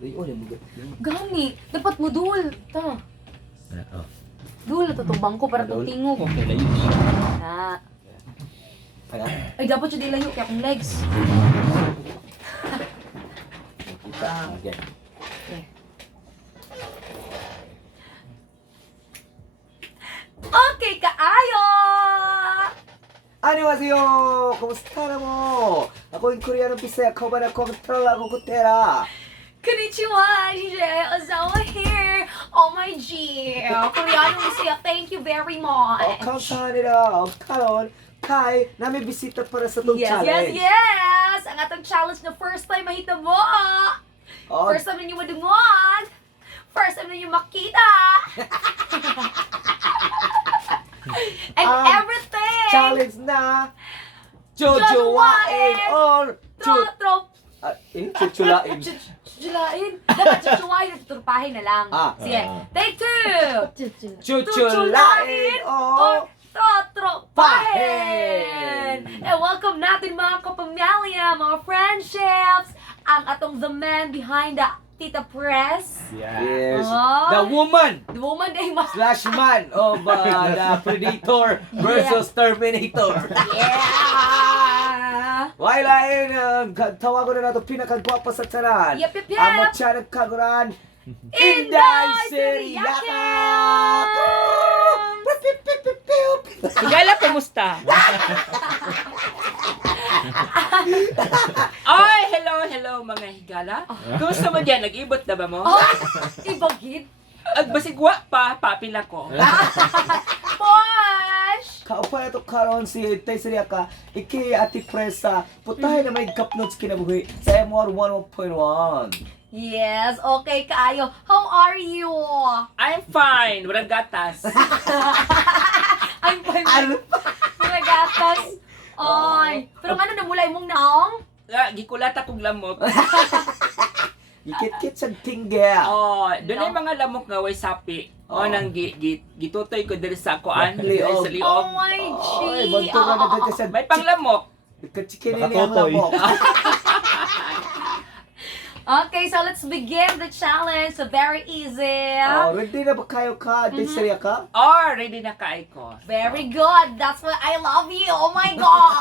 Layo yan mo. Gani, dapat mo dul. Ta. Oh. Dul to tong bangko para tong tingog. Okay, layo. Na. Ano? Ay dapat jud ilayo kay akong legs. Kita. Again. Okay, kaayo! Annyeonghaseyo! Kumusta na mo? Ako yung Koreano Bisaya, ko ba na kontrol ako kutera? Konnichiwa, DJ Ozawa here. Oh my G. Koreano siya, thank you very much. 감사합니다. Karon, kay, nami bisita para sa itong Yes, challenge. yes! Ang atong challenge na first time mahita mo. Oh, First time ninyo madungog. First time ninyo makita. And everything. challenge na Jojowain or Trop. Chuchulain. Chuchulain. Dapat chuchulain at turpahin na lang. Sige. Take two. Chuchulain or Trotropahin! And welcome natin mga kapamilya, mga friendships, ang atong the man behind the Tita Press. Yes. Oh. The woman The woman ay mas... slash man of the Predator versus Terminator. Yeah! Why lain, tawagon na nato pinakagwapa sa tanan. Yep, yep, yep. Ang matyanag kaguran, Inday Seriaka! Higala, kumusta? Ay, hello mga higala. Kumusta mo dyan? Nag-ibot na ba mo? Oh, ibagid. Agbasigwa pa, papila ko. Posh! Kaupa na to karon si Inday Seriaka, iki ati presa, putahin na may kapnots kinabuhi sa MR 101.1. Yes, okay kaayo. How are you? I'm fine. Walang gatas. I'm fine. Ano? Mga gatas. Ay, pero ano namulay mong naong? Gikulata kong lamok. Ikit-kit sa tingga. Oh, doon ay mga lamok nga way sapi. Oh. Nang gitutoy ko diri sa kuan, Liog. sa liog. Oh my G. Ay, banto ka na dito sa May panglamok. kachikin niya ang lamok. Okay, so let's begin the challenge. So very easy. Oh, ready na ba kayo ka, Inday Seriaka? Oh, ready na kaay ko. Very good. That's why I love you. Oh my God.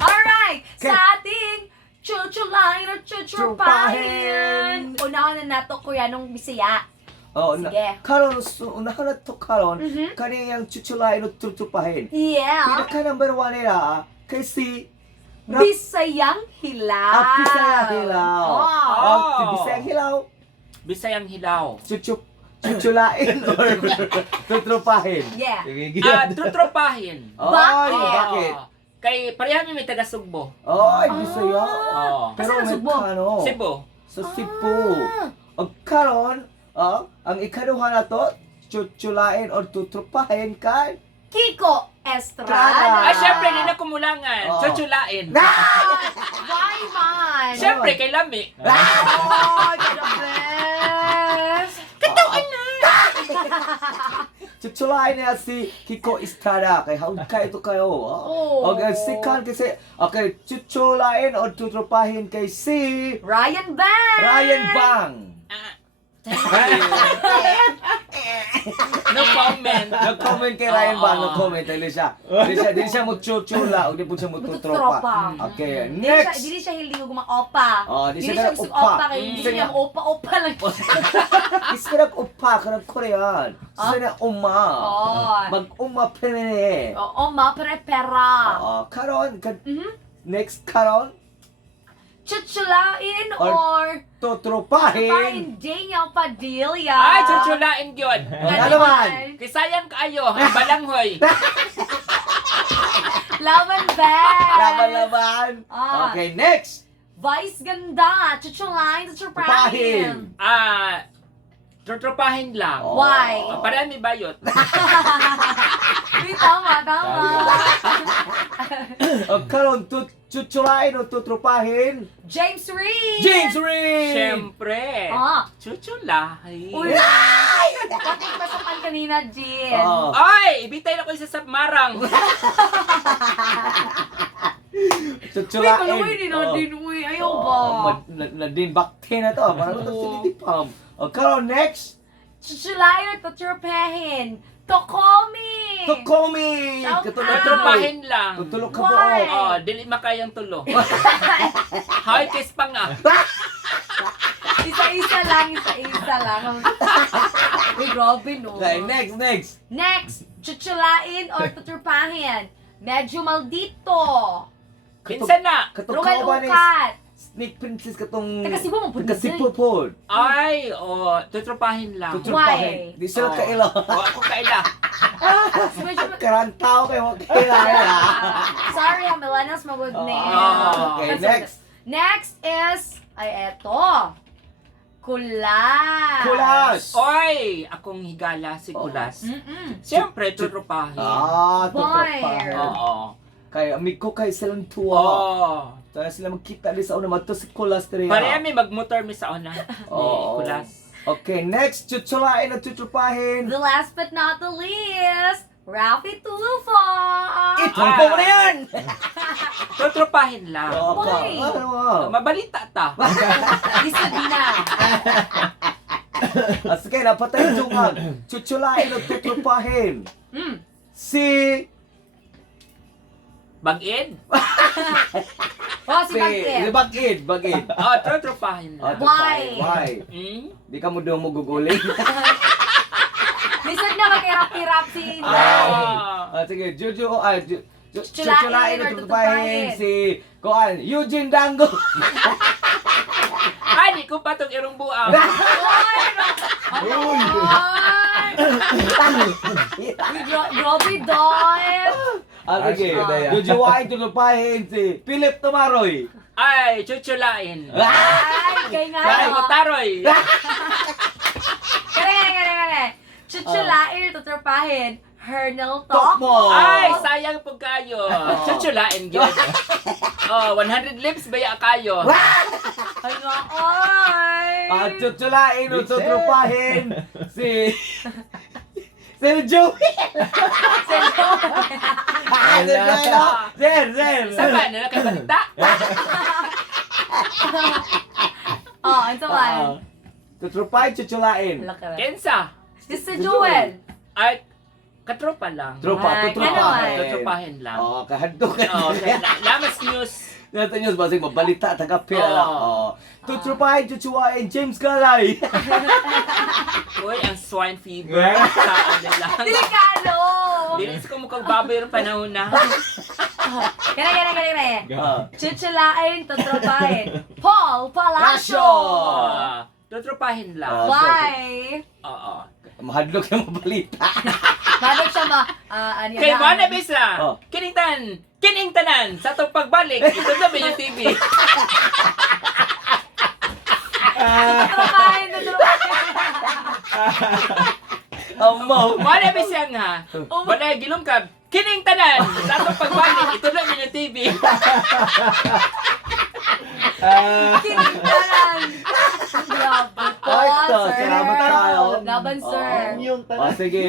Alright, sa ating chuchulain o chuchurpahin. Unahan na nato Koreanong Bisaya. Oh, Sige. karon unahan na to karon, Mhm. kaniyang chuchulain o tutupahin. Yeah. Pinaka number 1 nila, kasi Bisayang hilaw. Bisaya hilaw. Oh. Bisaya hilaw. Bisayang hilaw. Chuchulain or tutupahin. Yeah. Tutropahin. Ay, Bakit? bakit? Kay pareha may taga Sugbo. Ay, Bisaya. Oh. Pero Asan ang may Sugbo? kano. Cebu. Sa Cebu. Ang karon, ang ikaduha na to, chuchulain or tutupahin kay Kiko Estrada. Ay, syempre, hindi na kumulangan. Oo. Chuchulain. Why man? Syempre, kay Lami. Oh, the best. Katawan na. Chuchulain niya si Kiko Estrada kay hawag ka ito kayo. Oh. Okay, second kasi, okay, chuchulain or tutupahin kay si Ryan Bang. Ryan Bang. No comment. Nag-comment kay Ryan Bang, nag-comment. Dili siya mo chuchula, o di po siya mo tutropa. Tutropa. Okay, Dili next. siya hilig mga opa. Oh, di Dili siya siya gusto opa. opa kay gusto niya opa lang. Gusto na upa ka ng Korean. Gusto na uma. Oh. Mag-uma pene. Oo, ma pera. Karon, Mhm. next karon, Chuchulain Or- or tutropahin. Pain Daniel Padilla. Ay, chuchulain yun. Ano man? Kisayang kaayo, ang balanghoy. Laban Bang. Laban-laban. Ah. Okay, next. Vice Ganda. Chuchulain, chuchulain. Tutropahin lang. Oh. Why? Parang may bayot. Hindi, tama. Karon, chuchulain o tutropahin. James Reed. James Reed! Siyempre. Ah. Chuchulahin. Uy! Pati pasokan kanina, Jin. Oh. Ay, ibitay na ko isa sa marang. Chuchulain. Uy, din na Oh. din, uy. Ayaw ba? Nadin bakte na to. Parang ito sinitipam. O, karon next. Chuchulain at tuturpehin. Tokomi! Tukomi! Shout Katulog out. Tropahin lang. Tutulog ka Why? ba? Oh, dili makayang tulo. Hardest pa nga. Isa-isa lang. Uy, grabe, no? Okay, next. Next, chuchulain or tuturpahin. Medyo maldito. Pinsan na. Katong Ruel kauban ni Ukat. Snake Princess katong... Taga Cebu mo po, Taga Cebu po. Ay, tutropahin lang. Tuturpahin. Di sila Oh. kaila. Oh, ako kaila. Medyo, Karantaw kayo. Kaila. sorry, millennials magod na. Okay, next. Next is, ay eto. Kulas. Kulas. Oy, akong higala si Kulas. Siyempre, tutropahin. Tuturpahin. Oo. Kay amigo kay silang tuwa. Oo. Tara sila magkita di sa una mato si Kulas diri. Pareha may magmotor mi sa una. Oo. Kulas. Okay, next chuchulain at tuturpahin. The last but not the least, Rafi Tulfo. Itumpo mo na yan! Tutropahin lang. Why? Mabalita ta. Lisa na. Sige, napatay yung jungag. Chuchulain at tuturpahin. Si... Bagid? Oh, si Bagkit. Bagid. Oh, tutropahin lang. Why? Hmm? Di ka mo doon mo guguling. Lisod na mag-irap-irap si Ah. Sige, Chuchulain chuchulain or at tuturpahin tuturpahin? si... Kuan, Eugene Dango. Ay, di ko pa itong irong buang. Grabe, Dad. Sige, Daya. chuchulain tuturpahin si Philip Tomaroy. Ay, chuchulain. Ay, kay nga. Ay, no? mataroy. Kare. Chuchulain, tuturpahin. Hernal Tokmo. Tokmo. Ay, sayang po kayo. Chuchulain yun. Oh, 100 lips baya kayo. Ay nga, ay. At chuchulain at tuturpahin si... Joey. Sir. Saba na kay balita. Oh, ano man? Tuturpahin, chuchulain. Kensa. Si Joel. Ay, katropa lang. Ay, Tuturpahin. Tutropahin lang. Oh, kahadto ka. Oh, lamas news. Natin news, basig mabalita, taga-pira lang. Oo. Tuturpahin, chuchuain, James Galay. Uy, ang swine fever. Saan nila. Delikado. Dinis ko mukhang baboy yung panahon na. Kare. Ah. Chuchulain, tuturpahin. Paul Palacio. Oh, tutropahin lang. Why? Oo. Mahadlok yung mabalita. Bakit siya ano Kay yan? Juana Bisa, Oh. kining tanan, sa itong pagbalik, ito na yung TV. Tuturpahin. Amaw. Juana Bisa nga, wala gilom ka, kining tanan, sa itong pagbalik, ito na yung TV. Kinitalan. Grabe po, Ay, ito, sir. salamat tayo. Laban, sir. Yung Sige,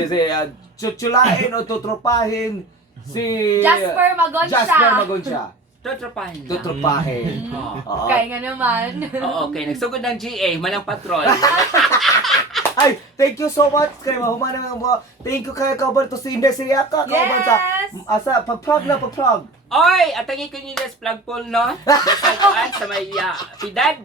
chuchulain o tuturpahin si... Jasper Magoncha. Jasper Magoncha. Tutropahin lang. Tuturpahin. Oo. Kaya nga naman. Oo, okay. Nagsugod ng GA, manang patrol. Ay, thank you so much kay mahumana ng mga... Thank you kay Kauban to si Inday Siriaka. Kauban sa... Yes! Asa, pag-prog. Oy, atangin ko nyo yung flagpole, no? Sa may pidad.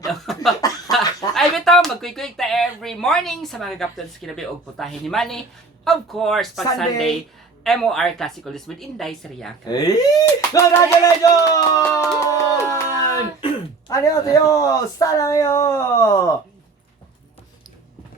Ay, bito, magkuy-kuy ta every morning sa mga captains kinabi og putahin ni Manny. Of course, pag Sunday, MOR Classical is with Inday Siriaka. Eh! Congratulations! Ano yun? Sana ngayon!